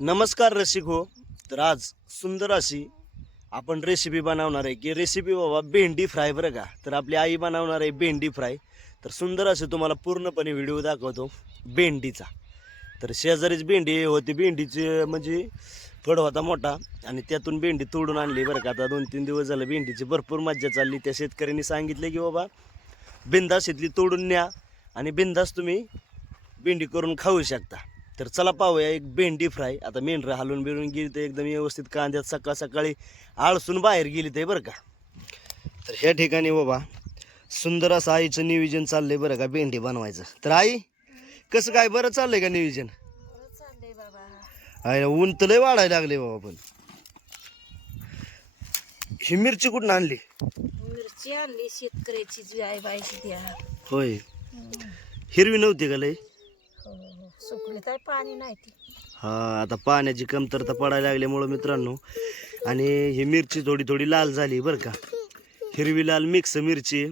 नमस्कार रसिक हो. तर आज सुंदर अशी आपण रेसिपी बनवणार आहे की रेसिपी बाबा भेंडी फ्राय बरं का. तर आपली आई बनवणार आहे भेंडी फ्राय. तर सुंदर असे तुम्हाला पूर्णपणे व्हिडिओ दाखवतो भेंडीचा. तर शेजारीच भेंडी होती, भेंडीची म्हणजे फळ होता मोठा आणि त्यातून भेंडी तोडून आणली बरं का. आता 2-3 दिवस झालं भेंडीची भरपूर मज्जा चालली. त्या शेतकऱ्यांनी सांगितले की बाबा बिंदास इथली तोडून न्या आणि बिंदास तुम्ही भेंडी करून खाऊ शकता. तर चला पाहूया एक भेंडी फ्राय. आता मेंढरं हलवून बिरून गेली तर एकदम व्यवस्थित कांद्यात सकाळ सकाळी आळसून बाहेर गेली ते बरं का. तर ह्या ठिकाणी बाबा सुंदर असं आईचं नियोजन चाललंय बरं का भेंडी बनवायचं. तर आई कसं काय बरं चाललंय का नियोजन? आहे ऊन तर लय वाढायला लागले बाबा. पण ही मिरची कुठून आणली? मिरची आणली शेतकऱ्याची जी आहे बायची द्या. होय, हिरवी नव्हती का लय? सुकली काय पाणी नाही ती. हा, आता पाण्याची कमतरता पडायला लागल्यामुळं मित्रांनो. आणि ही मिरची थोडी थोडी लाल झाली बरं का. हिरवी लाल मिक्स मिरची.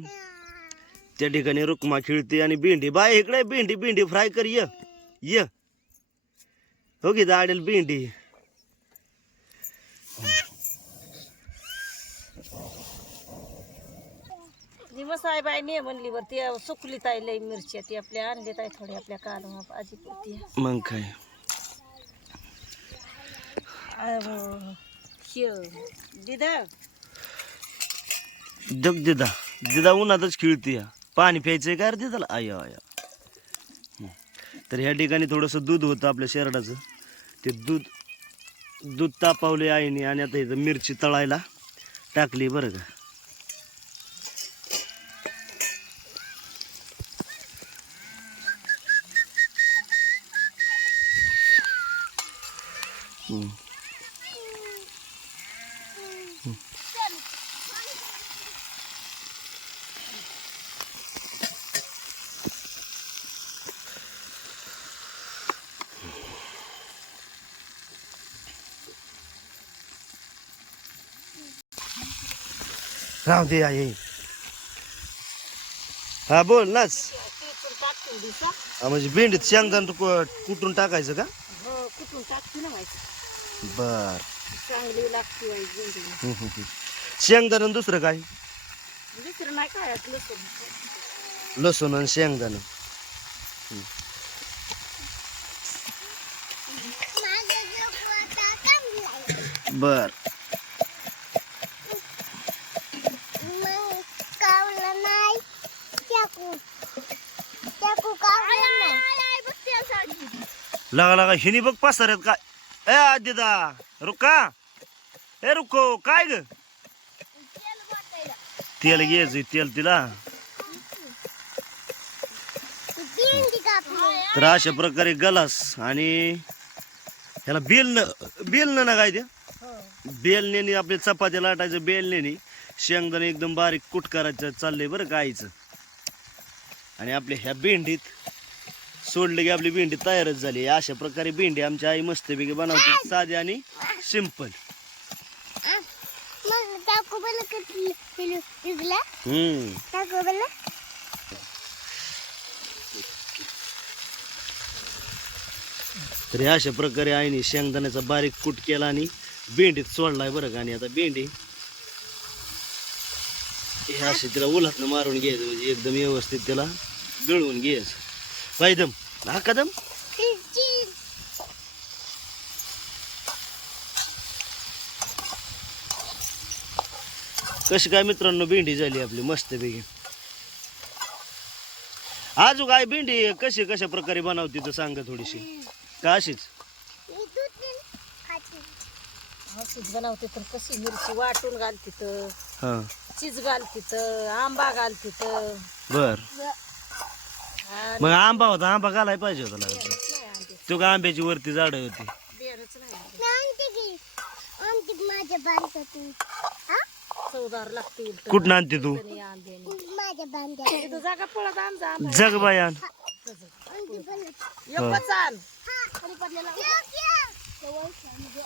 त्या ठिकाणी रुक्मा खिळते आणि भेंडी बाय इकडे भेंडी भेंडी फ्राय कर ये ये. हो की दाडेल भेंडी. दिवस आहे बाई ने म्हणली वर ती सुकली ताई लई मिरची ती आपल्या आणली ताई थोडी आपल्या कालमा आजी पुरती. मग काय दिदा जग दिदा दिदा उन्हातच खिळते. पाणी प्यायचंय का रे दिदाला? आया आया. तर ह्या ठिकाणी थोडंसं दूध होतं आपल्या शेरडाचं. ते दूध तापावले आईने आणि आता इथं मिरची तळायला टाकली बरं का. राहू दे आई. हा बोल नाच. म्हणजे भेंडीत शेंगदाण कुठून टाकायचं का? कुठून टाकते ना माहिती. बर, चांगली लागते. शेंगदाण आणि दुसरं काय? दुसरं नाही काय लसूण आणि शेंगदाण. बर, लगा लगा हिनी बघ पसरत काय. ए आदिदा रुका. ए रुको काय ग? तेल घ्यायचं तेल तिला. तर अशा प्रकारे गलास आणि ह्याला बेलन ना काय ते बेलने आपले चपात्या लाटायचं बेलने. शेंगदाणे एकदम बारीक कुट करायचं चाललंय बरं का आईचं. आणि आपल्या ह्या भेंडीत सोडलं की आपली भेंडी तयारच झाली. अशा प्रकारे भेंडी आमच्या आई मस्तपैकी बनवते, साधी आणि सिंपल. तर अशा प्रकारे आईने शेंगदाण्याचा बारीक कूट केला आणि भेंडीत सोडलाय बरं का. आणि आता भेंडी हे असे तिला उलातनं मारून घ्यायचं म्हणजे एकदम व्यवस्थित त्याला गिळवून घ्यायचं. पायदम हा कदम. कशी काय मित्रांनो भेंडी झाली आपली मस्तपैकी. आजू काय भेंडी कशी कशा प्रकारे बनवते तर सांगा थोडीशी. का अशीच बनवते तर कशी मिरची वाटून घालते तर हा चीज घालते तर आंबा घालते तर. बर, मग आंबा होता, आंबा घालाय पाहिजे होता लागत. तो का आंब्याची वरती झाड होती. चवदार लागते. कुठं आणते तू? जागा पळत आमचा जग बायान.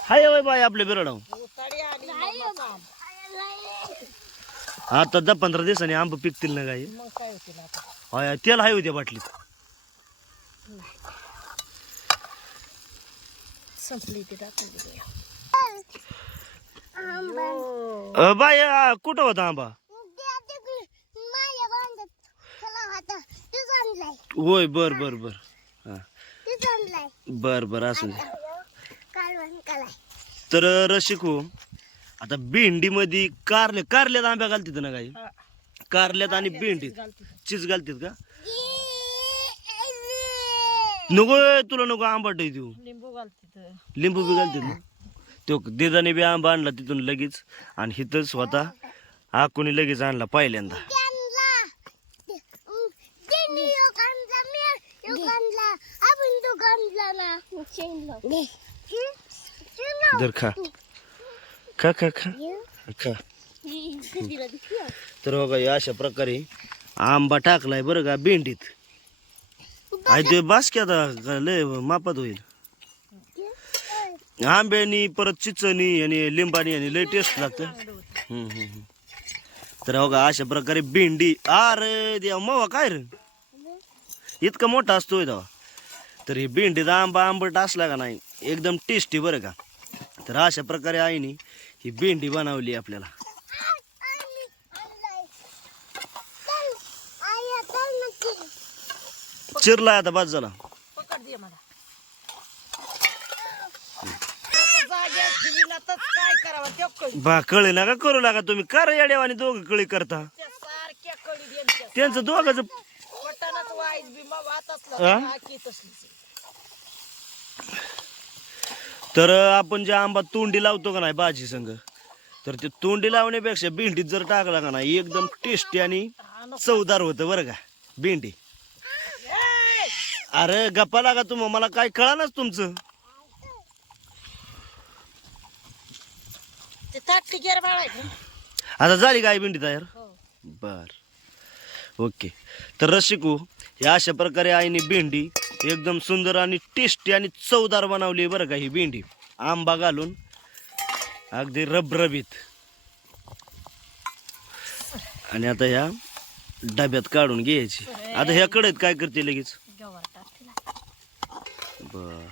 हाय वय बाय आपल्या बिरडाव. आता 10-15 दिवसांनी आंब पिकतील ना काही. तेल हाय होत्या बाटलीत. संपली ती दाखवली. बाय कुठं होता आंबा? होय बर बर बर हा बर बर असू दे. तर रसिक हो, आता भेंडी मध्ये कारल्यात आंब्या घालतात ना काही? कारल्यात आणि भेंडीत चीज घालतात का? नको तुला नको आंबाट देऊ. लिंबू घालते. लिंबू बी घालतात ना? तो दिदाने बी आंबा आणला तिथून लगेच आणि हिथं स्वतः आकुनी लगेच आणला पहिल्यांदा. धर खा खा खा खा खा. तर बघा अशा प्रकारे आंबा टाकलाय बरं का भेंडीत. आहे ते बास की आता लय मापात होईल. आंब्यानी परत चिचणी आणि लिंबानी आणि लय टेस्ट लागतं. तर बघा अशा प्रकारे भेंडी. अरे देवा मवा काय रे इतका मोठा असतोय तेव्हा. तर ही भेंडीचा आंबा आंबट असला का नाही एकदम टेस्टी बरं का. तर अशा प्रकारे आईने ही भेंडी बनवली आपल्याला. चिरला आता बाद झाला. पकड दे मला. काय करावं बा कळे ना का करू लागा तुम्ही कर येड्यावानी दोघं कळी करता. सारख्या कळी द्यायच्या. त्यांचं दोघांच वटाणाच वाईज बी मग तर आपण जे आंबा तोंडी लावतो का नाही भाजी संग, तर ते तोंडी लावण्यापेक्षा भेंडीत जर टाकला का नाही एकदम टेस्टी आणि चवदार होतं बरं का भेंडी. अरे गप्पा लागा तुम्ही मला काय कळालंच तुमचं. आता झाली काय भेंडी तयार? बर ओके. तर रसिकू हे अशा प्रकारे आईने भेंडी एकदम सुंदर आणि टेस्टी आणि चवदार बनवली बरं का ही भेंडी आंबा घालून अगदी रबरबीत. आणि आता ह्या डब्यात काढून घ्यायची. आता ह्या कढईत काय करते लगेच? बर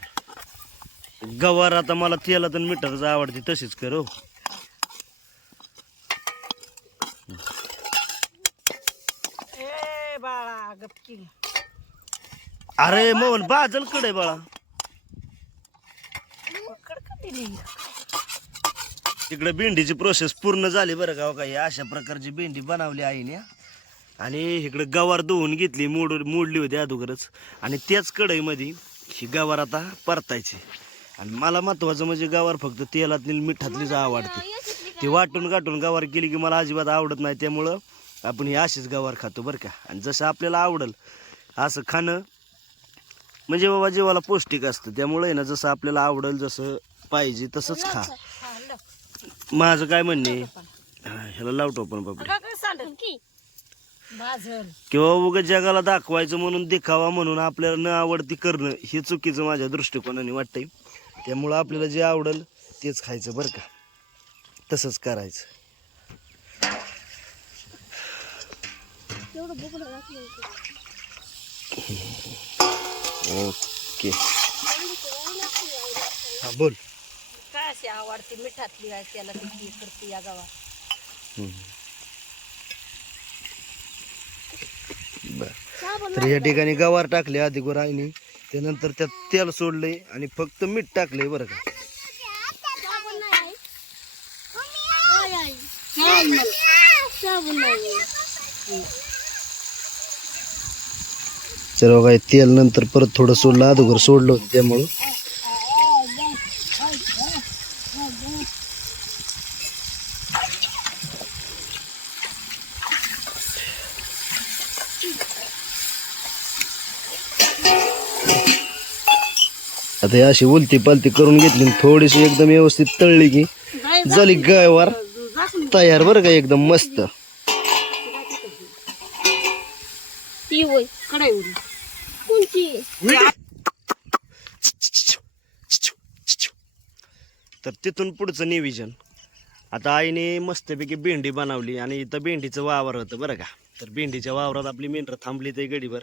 गवार आता मला तेलात आणि मिठातच आवडते तशीच कर हो. अरे मोहन बाजल कडे बाळा. तिकडे भेंडीची प्रोसेस पूर्ण झाली बरं का. काही अशा प्रकारची भेंडी बनवली आईने. आणि इकडे गवार धुवून घेतली मोडली होती अगोदरच. आणि त्याच कढईमध्ये ही गवार आता परतायची. आणि मला महत्वाचं म्हणजे गवार फक्त तेलातली मिठातलीच आवडते. ती वाटून गाठून गवार केली की मला अजिबात आवडत नाही. त्यामुळं आपण ही अशीच गवार खातो बरं का. आणि जसं आपल्याला आवडल असं खाणं म्हणजे बाबा जीवाला पौष्टिक असतं. त्यामुळे ना जसं आपल्याला आवडल जसं पाहिजे तसंच खा. माझं काय म्हणणे ह्याला लावतो आपण बाबा किंवा उगा जगाला दाखवायचं म्हणून दिखावा म्हणून आपल्याला न आवडती करणं हे चुकीचं माझ्या दृष्टिकोनाने वाटतंय. त्यामुळं आपल्याला जे आवडल तेच खायचं बरं का. तसंच करायचं. ओके हा बोल. काय अशी आवडते मिठातली आहे त्याला ती करते या गावात. तर या ठिकाणी गवार टाकले आधी गोराईने. त्यानंतर त्यात तेल सोडले आणि फक्त मीठ टाकले बरं का. तर बघा तेल नंतर परत थोडं सोडलं अगोदर सोडलं होतं त्यामुळं. आता ही अशी उलती पालती करून घेतली थोडीशी एकदम व्यवस्थित तळली की झाली गवार तयार बरं का एकदम मस्त. तर तिथून पुढचं नियोजन आता आईने मस्तपैकी भेंडी बनवली. आणि इथं भेंडीचं वावर होतं बरं का. तर भेंडीच्या वावरात आपली मेंढरं थांबली ते गडीभर.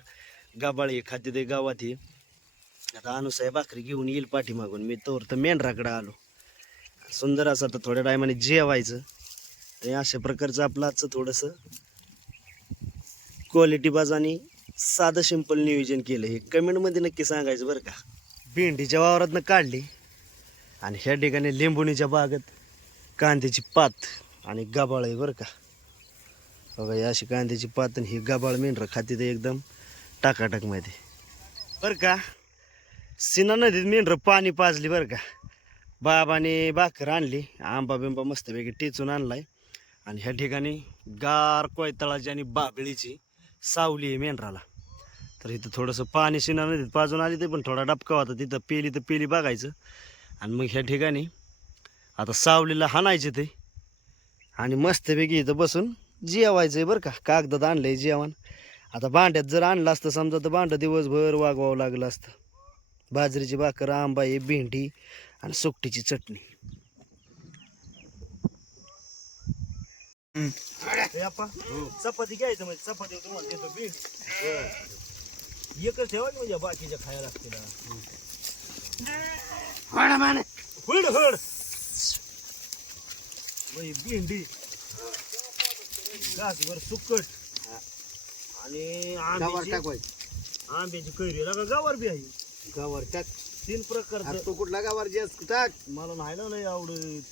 गाबाळी खाते ते गावात ही. आता अनुसाय भाकरी घेऊन येईल पाठीमागून. मी तोवर तर मेंढराकडे आलो. सुंदर असं तर थोड्या टायमाने जेवायचं. ते अशा प्रकारचं आपलं आजचं थोडंसं क्वालिटी बाज आणि साधं सिंपल नियोजन केलं. हे कमेंटमध्ये नक्की सांगायचं बरं का. भेंडीच्या वावरातनं काढली आणि ह्या ठिकाणी लिंबुणीच्या बागेत कांद्याची पात आणि गबाळ आहे बरं का. बघा ही अशी कांद्याची पात आणि ही गबाळ मेंढरं खाते ते एकदम टाकाटाकमध्ये बरं का. सिना नदीत मेंढरं पाणी पाजली बरं का. बाबाने भाकर आणली, आंबा बिंबा मस्तपैकी टेचून आणलाय आणि ह्या ठिकाणी गार कोयतळाची आणि बाबळीची सावली आहे मेंढराला. तर इथं थोडंसं पाणी सिना नदीत पाजून आली ते पण थोडा डबका होता. तिथं पेली तर पेली बघायचं आणि मग ह्या ठिकाणी आता सावलीला हाणायचे ते आणि मस्तपैकी इथं बसून जेवायचं आहे बरं का. कागदात आणलंय जेवण. आता भांड्यात जर आणलं असतं समजा तर भांडं दिवसभर वागवावं लागलं असतं. बाजरीची भाकर, आंबा आहे, भेंडी आणि सुकटीची चटणी. चपाती घ्यायचं म्हणजे चपाती तुम्हाला देतो भेंडी एकच ठेवा म्हणजे बाकीच्या खायला लागतील. भेंडी घासभर सुकट आणि आंब्याची कैरी लागा गावार बी आहे. गावावर टाक. 3 प्रकारचं. तो कुठला गावावर जास्त टाक. मला नाही ना लय आवडत.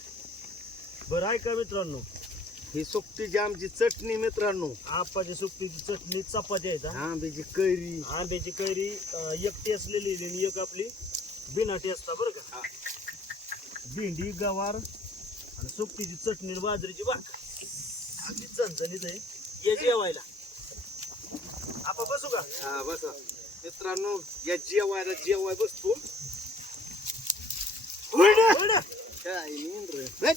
बरं ऐका मित्रांनो, ही सुकटीची आमची चटणी मित्रांनो. आपाची सुकटीची चटणी, चपाती आहेत हा. आंब्याची कैरी. आंब्याची कैरी एक टेसलेली आणि एक आपली बिना टेसता बरं का. भेंडी, गवार आणि सुकटीची चटणी आणि बाजरीची भाकर अगदी चणचणीत आहे. ये जेवायला. आपा बसू का? हा बसा मित्रांनो, या जेवाय बसतो. काय मेंढरं.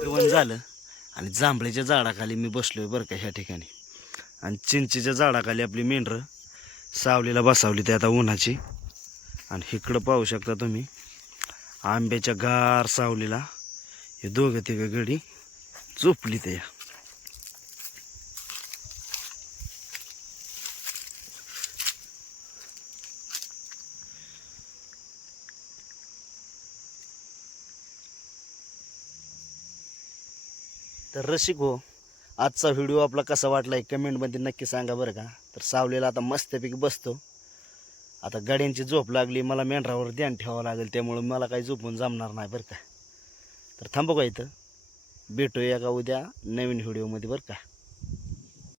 जेवण झालं आणि जांभळीच्या झाडाखाली मी बसलोय बरं का ह्या ठिकाणी. आणि चिंचेच्या झाडाखाली आपली मेंढरं सावलीला बसावली ते आता उन्हाची. आणि इकडं पाहू शकता तुम्ही आंब्याच्या गार सावलीला हे दोघं तिघं गडी झोपली ते. तर रसिक हो, आजचा व्हिडिओ आपला कसा वाटलाय कमेंटमध्ये नक्की सांगा बरं का. तर सावलीला आता मस्तपैकी बसतो. आता गाड्यांची झोप लागली, मला मेंढरावर ध्यान ठेवावं लागेल, त्यामुळे मला काही झोपून जमणार नाही बरं का. तर थांबू का इथं. भेटूया का उद्या नवीन व्हिडिओमध्ये बरं का.